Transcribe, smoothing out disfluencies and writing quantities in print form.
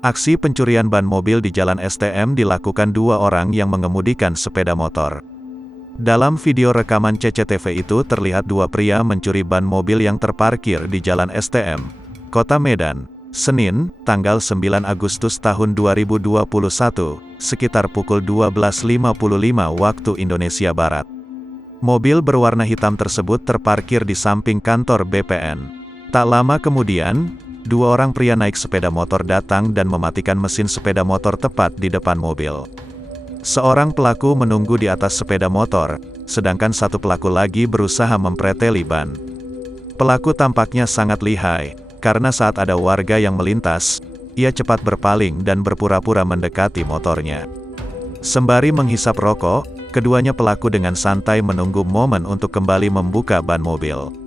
Aksi pencurian ban mobil di Jalan STM dilakukan dua orang yang mengemudikan sepeda motor. Dalam video rekaman CCTV itu terlihat dua pria mencuri ban mobil yang terparkir di Jalan STM, Kota Medan, Senin, tanggal 9 Agustus tahun 2021, sekitar pukul 12.55 waktu Indonesia Barat. Mobil berwarna hitam tersebut terparkir di samping kantor BPN. Tak lama kemudian, dua orang pria naik sepeda motor datang dan mematikan mesin sepeda motor tepat di depan mobil. Seorang pelaku menunggu di atas sepeda motor, sedangkan satu pelaku lagi berusaha mempreteli ban. Pelaku tampaknya sangat lihai, karena saat ada warga yang melintas, ia cepat berpaling dan berpura-pura mendekati motornya. Sembari menghisap rokok, keduanya pelaku dengan santai menunggu momen untuk kembali membuka ban mobil.